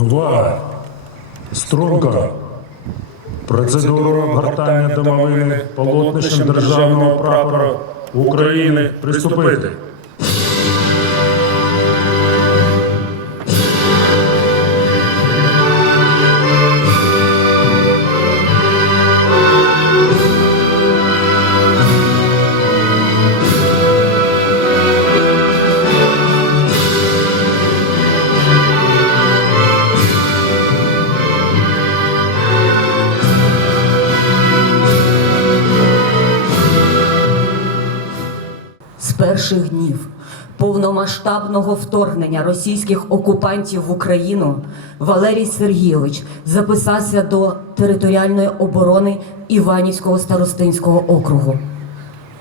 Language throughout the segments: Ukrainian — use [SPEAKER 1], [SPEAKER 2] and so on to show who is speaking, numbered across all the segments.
[SPEAKER 1] Увага! Струнко! Процедура обгортання домовини полотнищем державного прапора України приступити.
[SPEAKER 2] Перших днів повномасштабного вторгнення російських окупантів в Україну Валерій Сергійович записався до територіальної оборони Іванівського старостинського округу.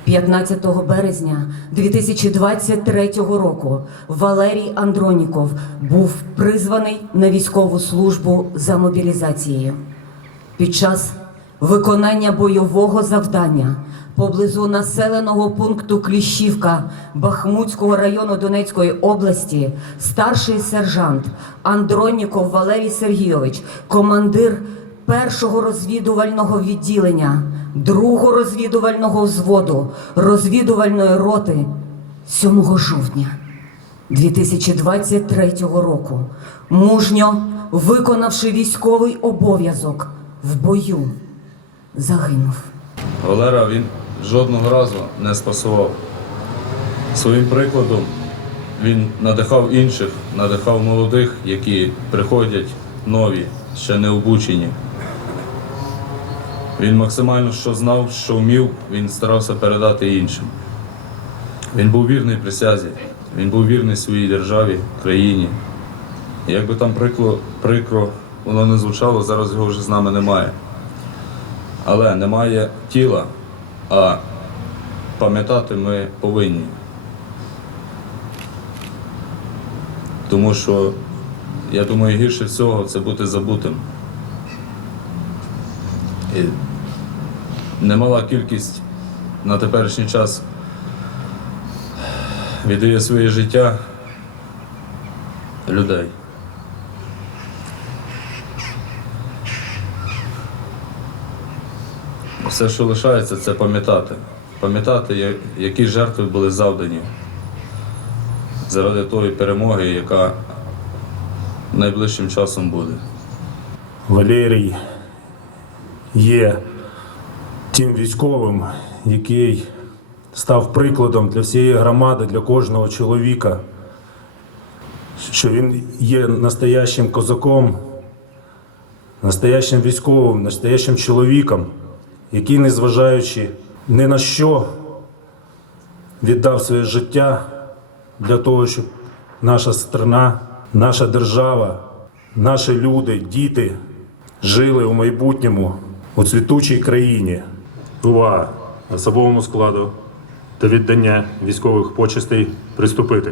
[SPEAKER 2] 15 березня 2023 року Валерій Андроніков був призваний на військову службу за мобілізацією. Під час виконання бойового завдання поблизу населеного пункту Кліщівка Бахмутського району Донецької області старший сержант Андроніков Валерій Сергійович, командир першого розвідувального відділення, другого розвідувального взводу, розвідувальної роти 7 жовтня 2023 року, мужньо виконавши військовий обов'язок в бою, загинув.
[SPEAKER 3] Валера він жодного разу не спасував. Своїм прикладом він надихав інших, надихав молодих, які приходять нові, ще не обучені. Він максимально що знав, що вмів, він старався передати іншим. Він був вірний присязі, він був вірний своїй державі, країні. Як би там прикро, прикро воно не звучало, зараз його вже з нами немає. Але немає тіла, а пам'ятати ми повинні. Тому що, я думаю, гірше всього це бути забутим. І немала кількість на теперішній час віддає своє життя людей. Все, що лишається, це пам'ятати. Пам'ятати, які жертви були завдані заради тої перемоги, яка найближчим часом буде.
[SPEAKER 1] Валерій є тим військовим, який став прикладом для всієї громади, для кожного чоловіка, що він є настоящим козаком, настоящим військовим, настоящим чоловіком, який, незважаючи ні на що, віддав своє життя для того, щоб наша страна, наша держава, наші люди, діти жили у майбутньому у цвітучій країні.
[SPEAKER 4] Увага! Особовому складу та віддання військових почестей приступити.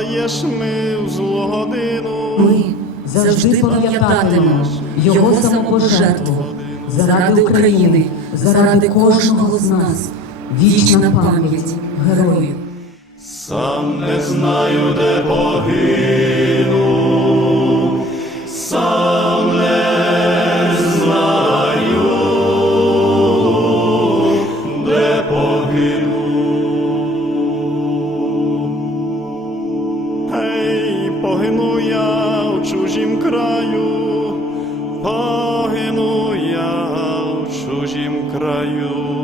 [SPEAKER 5] Залаєш ми в злу годину.
[SPEAKER 2] Ми завжди пам'ятатимемо його самопожертву заради України, заради кожного з нас. Вічна пам'ять герою.
[SPEAKER 5] Сам не знаю, де погину, сам не знаю, де погину. краю,